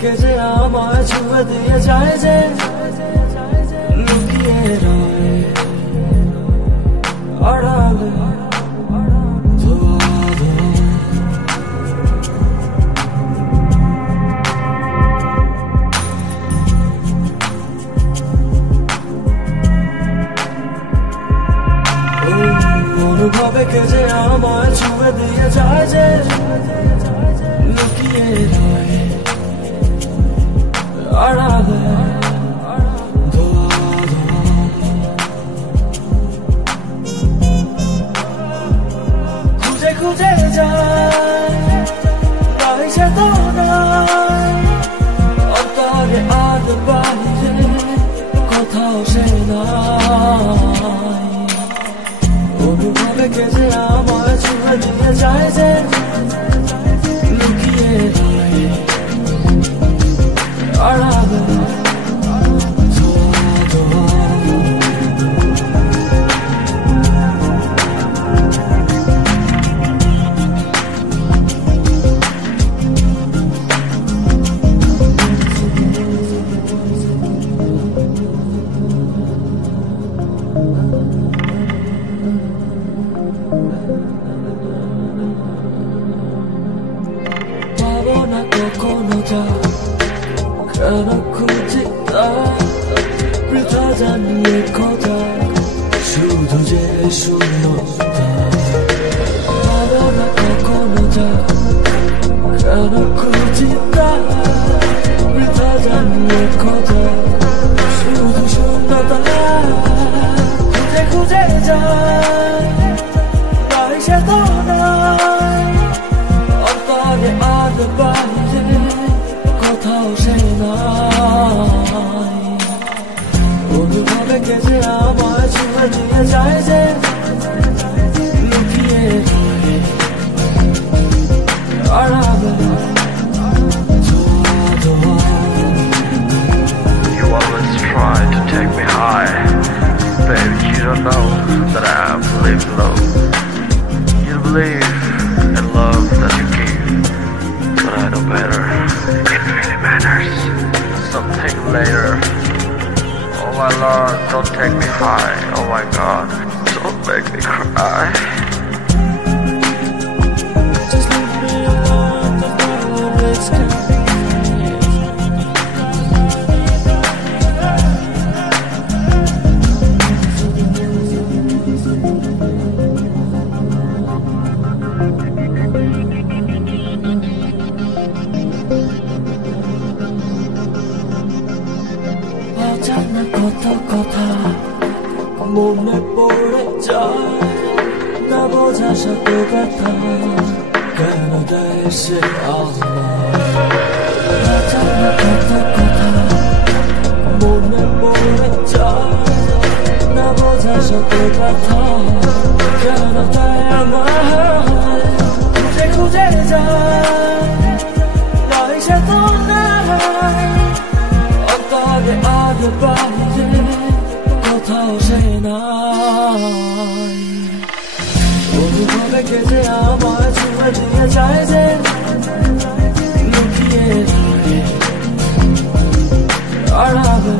দেখে যে আমায় ছুঁয়ে দিয়ে যায় যে লুকিয়ে রয় আড়ালে অনুভবে কে যে আমায় ছুঁয়ে দিয়ে যায় যে লুকিয়ে রয় আড়ালে খুঁজে খুঁজে যায় পাই সে তো নাই অন্তরে আর বাইরে কোথাও সে নাই অনুভবে কে যে আমায় ছুঁয়ে দিয়ে যায় যে লুকিয়ে রয় আড়ালে না কখনো যা কেন খুঁজি তা বৃথা জানিয়ে কথা শুধু যে শূন্যতা ভালো না কখনো যা কেন খুঁজি তা বৃথা জানিয়ে কথা শুধু শূন্যতা খুঁজে খুঁজে যায় পাই সে তো নাই অন্তরে আর বাইরে কোথাও সে নাই অনুভবে কে যে আমায় ছুঁয়ে দিয়ে যায় যে লুকিয়ে রয় আড়ালে You always try to take me high, baby. You don't know that I believe in love. You believe in love that you give, but I know better. It really matters. Something later. Oh my Lord, don't take me high. Oh my God, don't make me cry. Just leave me alone, the fireworks come. অজানা কত কথা মনে পড়ে যায় না বোঝা শত ব্যথা কেন দেয় সে আমায় অজানা কত কথা মনে পড়ে যায় না বোঝা শত ব্যথা কেন দেয় আমায় খুঁজে খুঁজে যায় পাই সে তো নাই অন্তরে আর বাইরে কোথাও সে নাই অনুভবে কে যে আমায় ছুঁয়ে দিয়ে যায় যে লুকিয়ে রয় আড়ালে